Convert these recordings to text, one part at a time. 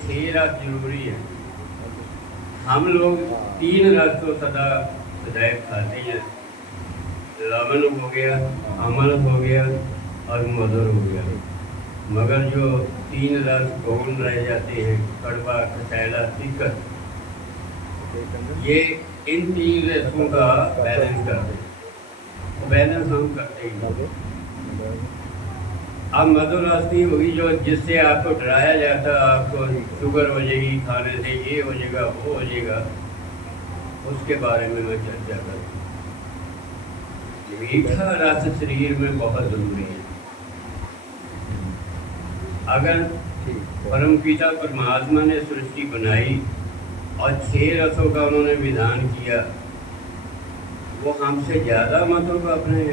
6 रस जरूरी है। हम लोग 3 रस तो सदा सदैव खाते हैं, लवण हो गया, अमल हो गया और मधुर हो गया। मगर जो 3 रस गौण रह जाते हैं, कड़वा, खटैला, तीखा, ये इन 3 रसों का बैलेंस करते हैं। बैलेंस हम करते हैं। अब मधुर रस की होगी जो जिससे आपको डराया जाता, आपको शुगर हो जाएगी खाने से, ये हो जाएगा, वो हो जाएगा, उसके बारे में मैं चर्चा करूँ। मीठा रस शरीर में बहुत जरूरी है। अगर परमपिता परमात्मा ने सृष्टि बनाई और 6 रसों का उन्होंने विधान किया, वो हमसे ज्यादा मतों को अपने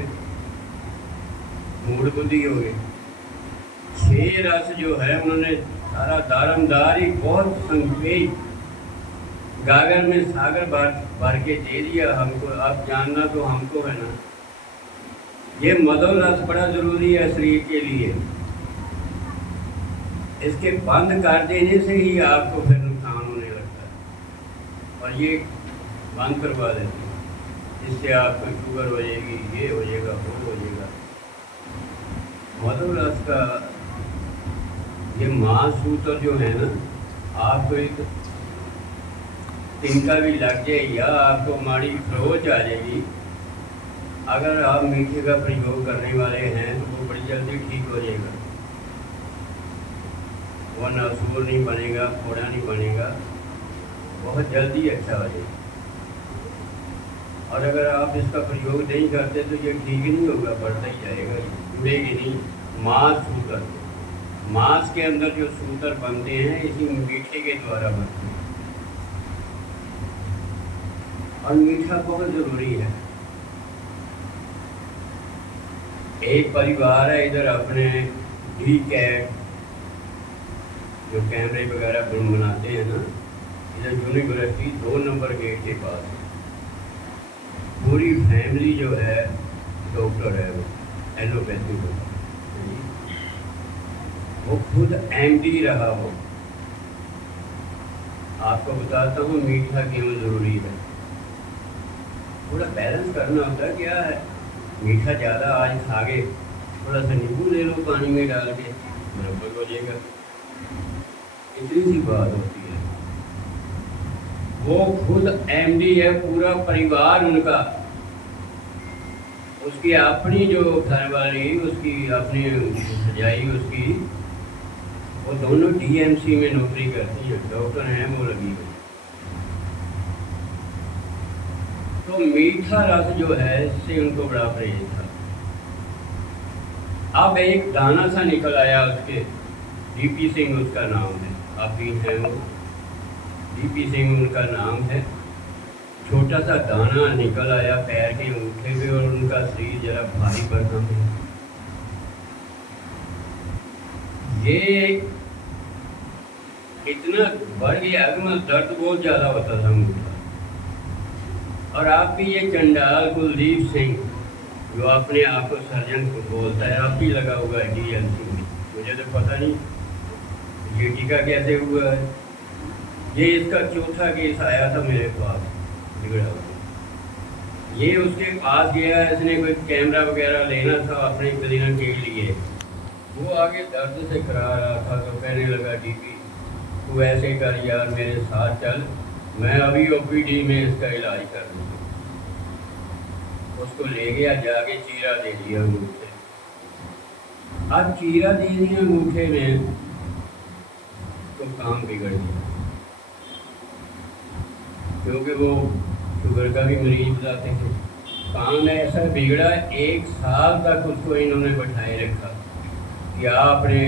मूड बुद्धि हो गई। 6 रस जो है उन्होंने सारा दारमदार ही बहुत संक्षेप गागर में सागर भर के दे दिया हमको। अब जानना तो हमको है ना। ये मधुर रस बड़ा जरूरी है शरीर के लिए। इसके बंद कर देने से ही आपको फिर नुकसान होने लगता है, और ये बंद करवा देते हैं, जिससे आपको शुगर हो जाएगी, ये हो जाएगा, वो हो जाएगा। मधुर रस का ये मांसूत्र जो है ना, आपको एक तिनका भी लग जाए या आपको माड़ी खरोच आ जाएगी, अगर आप मीठे का प्रयोग करने वाले हैं तो वो बड़ी जल्दी ठीक हो जाएगा। वो नासूर नहीं बनेगा, फोड़ा नहीं बनेगा, बहुत जल्दी अच्छा हो जाएगा। और अगर आप इसका प्रयोग नहीं करते तो ये ठीक नहीं होगा, बढ़ता ही जाएगा, जुड़ेगी नहीं। मांस के अंदर जो सूत्र बनते हैं इसी मीठे के द्वारा बनते हैं, और मीठा बहुत जरूरी है। एक परिवार है इधर अपने डी कैट जो कैमरे वगैरह बनाते हैं ना, इधर यूनिवर्सिटी 2 नंबर गेट के पास है। पूरी फैमिली जो है डॉक्टर है, वो एलोपैथी को, वो खुद एमडी रहा। वो आपको बताता हूँ मीठा क्यों जरूरी है। थोड़ा बैलेंस करना होता है। क्या है, मीठा ज़्यादा आज खा गए, थोड़ा सा नींबू ले लो पानी में डाल के, बराबर हो जाएगा। इतनी सी बात होती है। वो खुद एमडी है, पूरा परिवार उनका, उसकी अपनी जो घरवाली, उसकी अपनी सजाई उसकी, वो दोनों डीएमसी में नौकरी करती है, डॉक्टर हैं वो लगी हुई। तो मीठा रस जो है इससे उनको बड़ा परहेज था। अब एक दाना सा निकल आया उसके, डीपी सिंह उसका नाम है, आप भी हैं वो, डीपी सिंह उनका नाम है। छोटा सा दाना निकल आया पैर के अंगूठे पे, और उनका शरीर जरा भारी भरकम है। ये इतना बढ़ गया कि मतलब दर्द बहुत ज्यादा होता था उनका। और आप भी ये चंडाल कुलदीप सिंह जो अपने आप को सर्जन को बोलता है, आप भी लगा हुआ है डीएमसी में, मुझे तो पता नहीं ये टीका कैसे हुआ है। ये इसका चौथा केस आया था मेरे पास बिगड़ा हुआ। ये उसके पास गया, इसने कोई कैमरा वगैरह लेना था अपने क्लिनिक के लिए। वो आगे दर्द से करा रहा था, तो कहने लगा डीपी तू ऐसे कर यार, मेरे साथ चल, मैं अभी ओपीडी में इसका इलाज कर दूँगा। उसको ले गया, जाके चीरा दे दिया अंगूठे। अब चीरा दे दिया अंगूठे में तो काम बिगड़ गया, क्योंकि वो शुगर का भी मरीज बताते थे। काम ऐसा बिगड़ा, 1 साल तक उसको इन्होंने बैठाए रखा कि आपने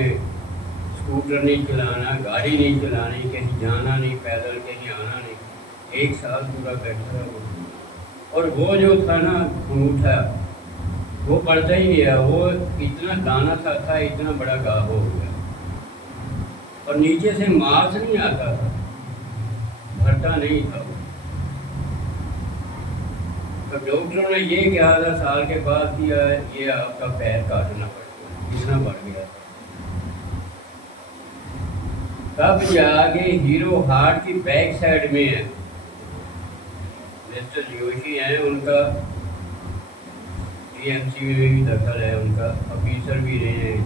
स्कूटर नहीं चलाना, गाड़ी नहीं चलानी, कहीं जाना नहीं, पैदल कहीं आना नहीं। 1 साल पूरा बैठा रहा। और वो जो था ना अंगूठा, वो बढ़ता ही गया। वो इतना दाना सा था, इतना बड़ा घाव हो गया, और नीचे से मांस नहीं आता था, भरता नहीं था। तो डॉक्टरों ने ये 11 साल के बाद किया, ये आपका पैर काटना पड़ेगा, इतना बढ़ गया था। تب جاگے ہیرو ہارٹ کی بیک سائڈ میں ہے مسٹر جوشی ہیں، ان کا ٹی ایم سی میں بھی دخل ہے، ان کا آفیسر بھی رہے ہیں،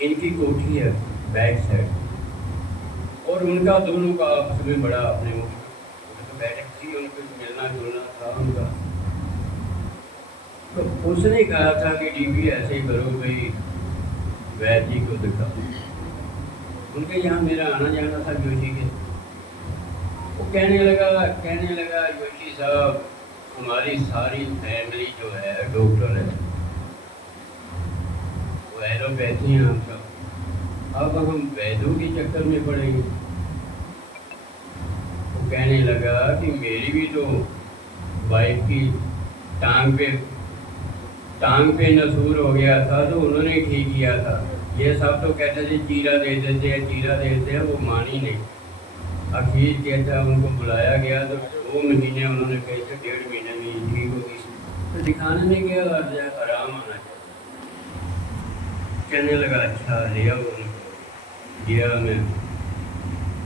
ان کی کوٹھی ہے بیک سائڈ، اور ان کا دونوں کا آپس میں بڑا اپنے بیٹھک تھی، ان کو ملنا جلنا تھا ان کا۔ تو اس نے کہا تھا کہ ڈی پی ایسے ہی کرو بھائی وید جی کو دکھاؤ، ان کے یہاں میرا آنا جانا تھا جوشی کے۔ وہ کہنے لگا جوشی صاحب ہماری ساری فیملی جو ہے ڈاکٹر ہے، وہ ایلوپیتھی ہیں ہم سب، اب ہم ویدوں کے چکر میں پڑیں گے۔ وہ کہنے لگا کہ میری بھی تو وائف کی ٹانگ پہ نسور ہو گیا تھا تو انہوں نے ٹھیک کیا تھا، یہ سب تو کہتے تھے چیرا دے دیتے ہیں، وہ مانی نہیں۔ اخیر کہتا ان کو بلایا گیا تو 2 مہینے انہوں نے کہے تھے 1.5 مہینے میں ٹھیک ہوگی، تو دکھانے میں کیا آرام آنا چاہیے۔ کہنے لگا اچھا لیا ان کو، گیا میں